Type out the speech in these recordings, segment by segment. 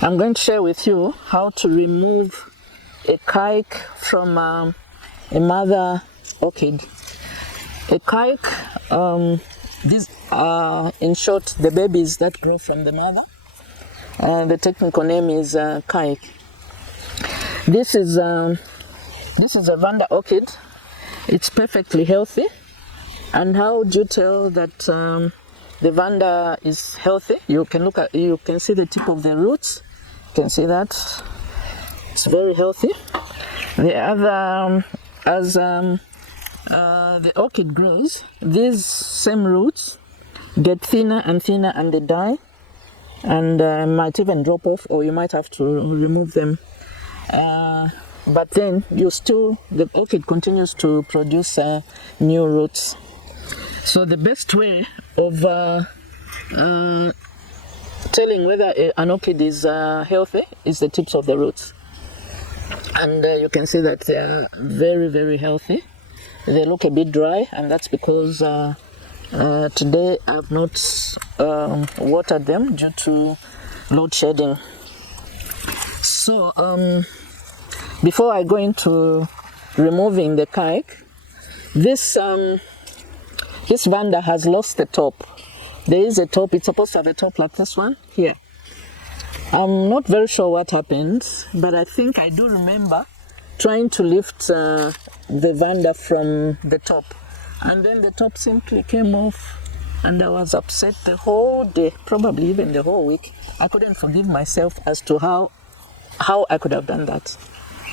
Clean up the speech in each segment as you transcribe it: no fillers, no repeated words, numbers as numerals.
I'm going to share with you how to remove a keiki from a mother orchid. A keiki, these are in short the babies that grow from the mother. The technical name is keiki. This is a Vanda Orchid. It's perfectly healthy. And how do you tell that the Vanda is healthy? You can see the tip of the roots. You can see that it's very healthy. The other, as the orchid grows, these same roots get thinner and thinner, and they die, and might even drop off, or you might have to remove them. But then the orchid continues to produce new roots. So the best way of telling whether an orchid is healthy is the tips of the roots. And you can see that they are very, very healthy. They look a bit dry, and that's because today I've not watered them due to load shedding. So before I go into removing the keiki, this Vanda has lost the top. There is a top. It's supposed to have a top like this one here. I'm not very sure what happened, but I think I do remember trying to lift the Vanda from the top, and then the top simply came off, and I was upset the whole day, probably even the whole week. I couldn't forgive myself as to how I could have done that.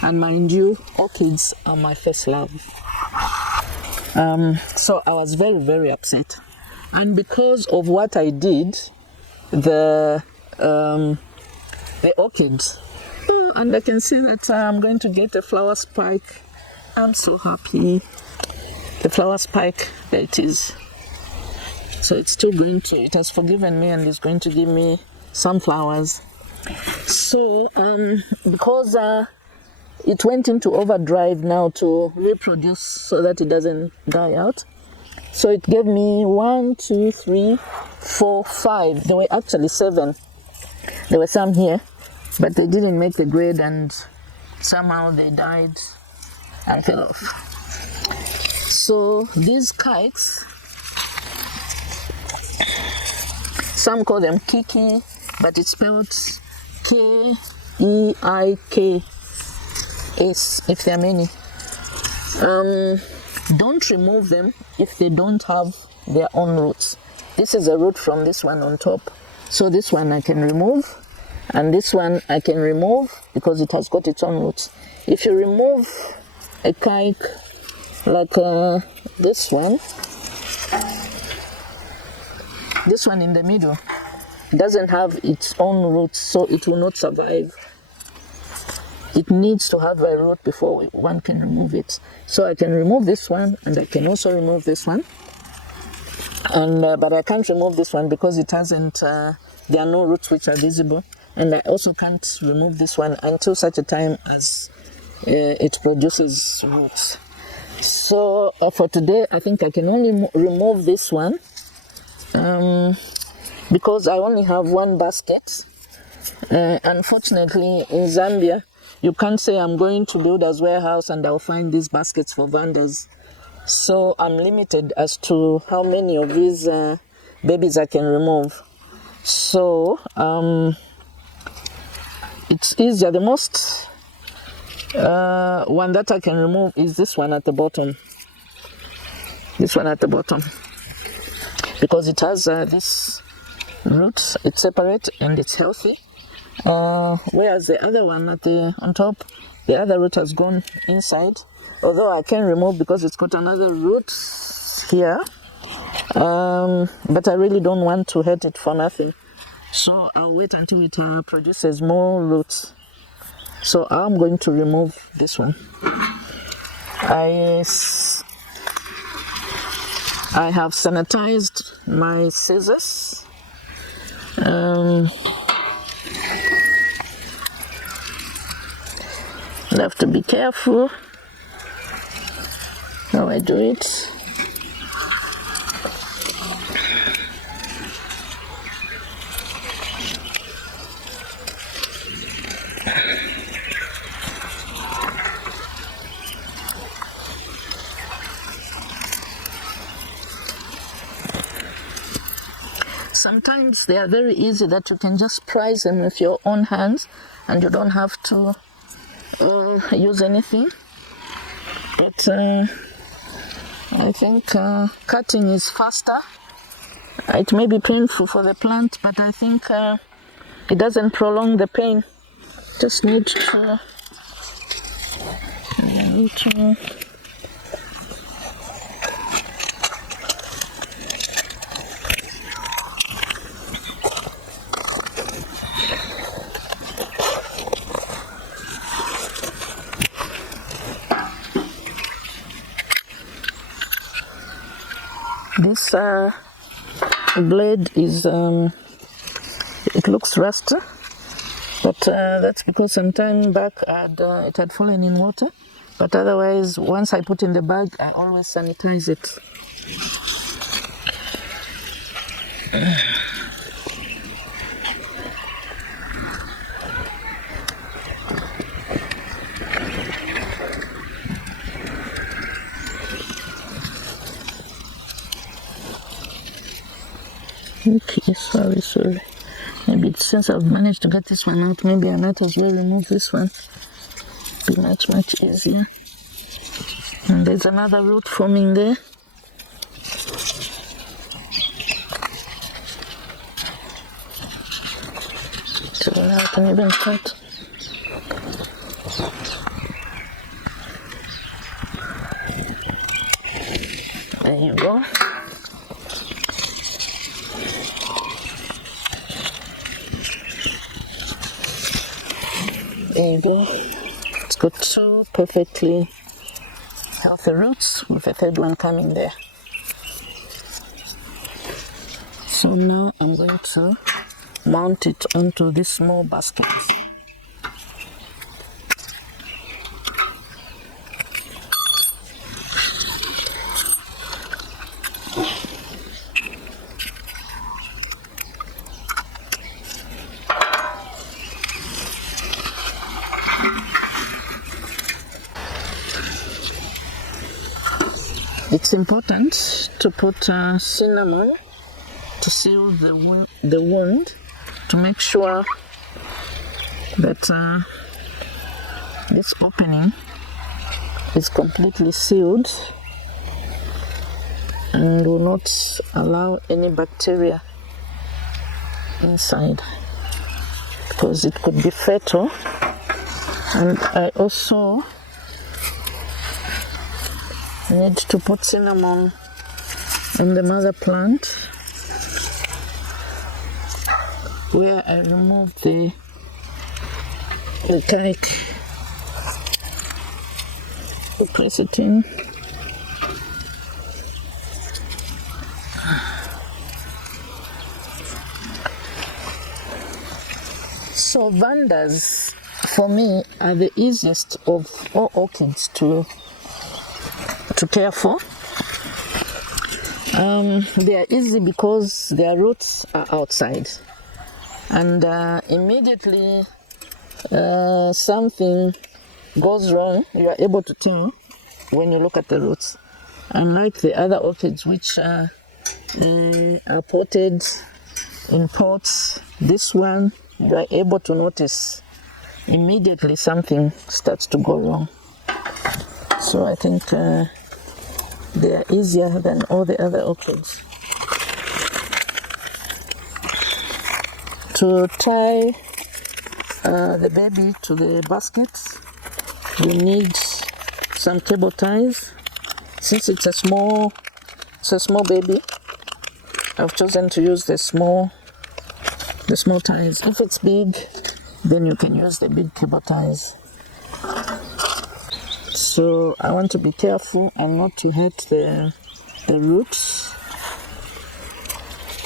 And mind you, orchids are my first love. So I was very, very upset. And because of what I did, the orchids, and I can see that I'm going to get a flower spike. I'm so happy. The flower spike, there it is. So it's still it has forgiven me, and it's going to give me some flowers. So because it went into overdrive now to reproduce so that it doesn't die out. So it gave me 1, 2, 3, 4, 5. There were actually 7. There were some here, but they didn't make the grade, and somehow they died and fell off. So these keikis, some call them keiki, but it's spelled K-E-I-K-S if there are many. Don't remove them if they don't have their own roots. This is a root from this one on top. So this one I can remove, and this one I can remove because it has got its own roots. If you remove a keiki like this one in the middle doesn't have its own roots, so it will not survive. It needs to have a root before one can remove it. So I can remove this one, and I can also remove this one. And but I can't remove this one because it hasn't. There are no roots which are visible, and I also can't remove this one until such a time as it produces roots. So for today, I think I can only remove this one because I only have one basket. Unfortunately, in Zambia, you can't say I'm going to builder's warehouse and I'll find these baskets for Vandas. So I'm limited as to how many of these babies I can remove. So it's easier. The most one that I can remove is this one at the bottom. This one at the bottom. Because it has this roots, it's separate and it's healthy. Whereas the other one on top, the other root has gone inside. Although I can remove because it's got another root here. But I really don't want to hurt it for nothing. So I'll wait until it produces more roots. So I'm going to remove this one. I have sanitized my scissors. I have to be careful how I do it. sometimes they are very easy that you can just prise them with your own hands and you don't have to use anything. But I think cutting is faster. It may be painful for the plant, but I think it doesn't prolong the pain. Just need to this blade is it looks rusty, but that's because some time back it had fallen in water. But otherwise, once I put in the bag, I always sanitize it. Okay, sorry. Maybe since I've managed to get this one out, maybe I might as well remove this one. Be much easier. And there's another root forming there. So now I can even cut. There you go. There you go. It's got two perfectly healthy roots with a third one coming there. So now I'm going to mount it onto this small basket. It's important to put cinnamon to seal the wound to make sure that this opening is completely sealed and will not allow any bacteria inside, because it could be fatal. And I also need to put cinnamon on the mother plant where I removed the keiki. We press it in. So Vandas, for me, are the easiest of all orchids to care for. They are easy because their roots are outside, and immediately something goes wrong, you are able to tell when you look at the roots. Unlike the other orchids which are potted in pots, this one you are able to notice immediately something starts to go wrong. So I think they are easier than all the other orchids. To tie the baby to the basket, you need some cable ties. Since it's a small baby, I've chosen to use the small ties. If it's big, then you can use the big cable ties. So I want to be careful and not to hurt the roots.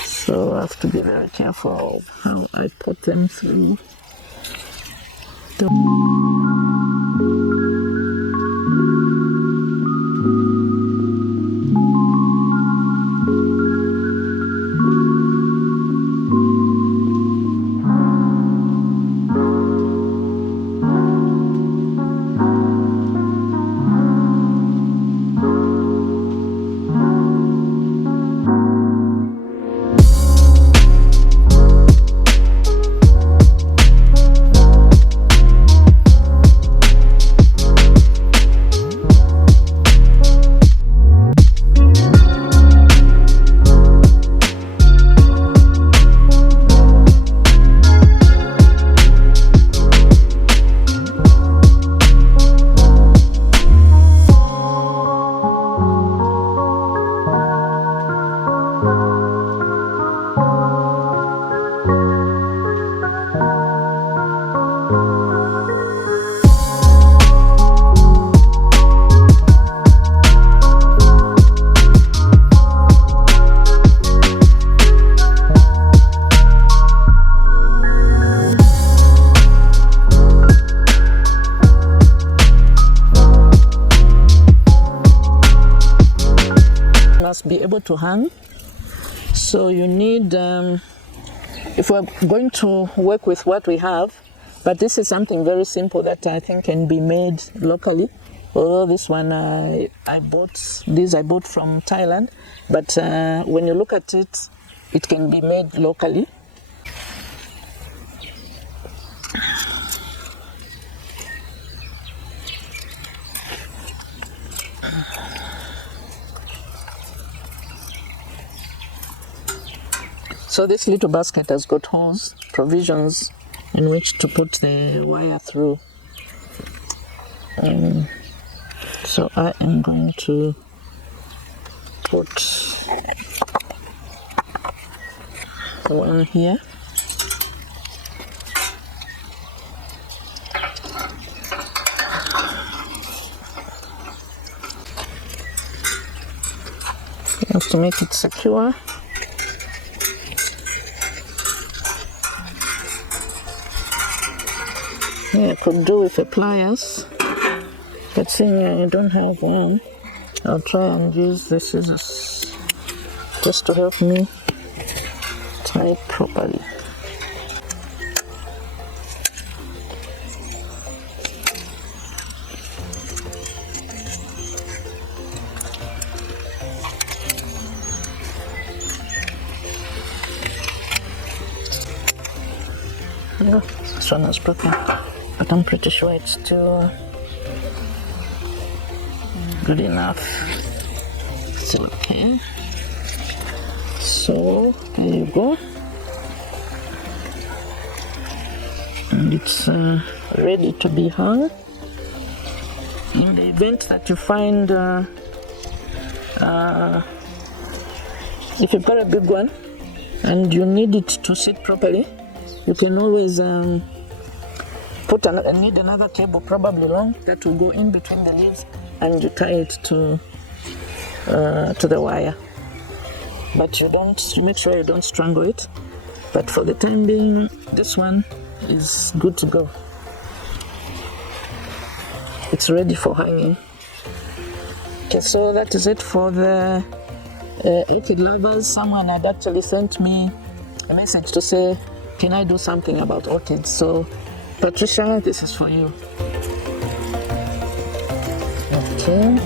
So I have to be very careful of how I put them through. must be able to hang. So you need, if we're going to work with what we have, but this is something very simple that I think can be made locally. Although this one I bought from Thailand, but when you look at it, it can be made locally. So this little basket has got holes, provisions in which to put the wire through. So I am going to put one here. You have to make it secure. Yeah, I could do with a pliers, but seeing I don't have one, I'll try and use the scissors just to help me tie it properly. Yeah, this one is broken, but I'm pretty sure it's still good enough. Still okay. So there you go, and it's ready to be hung. In the event that you find, if you've got a big one and you need it to sit properly, you can always need another cable, probably long, that will go in between the leaves, and you tie it to the wire. But you make sure you don't strangle it. But for the time being, this one is good to go. It's ready for hanging. Okay, so that is it for the orchid lovers. Someone had actually sent me a message to say, can I do something about orchids? So, Patricia, this is for you. Okay.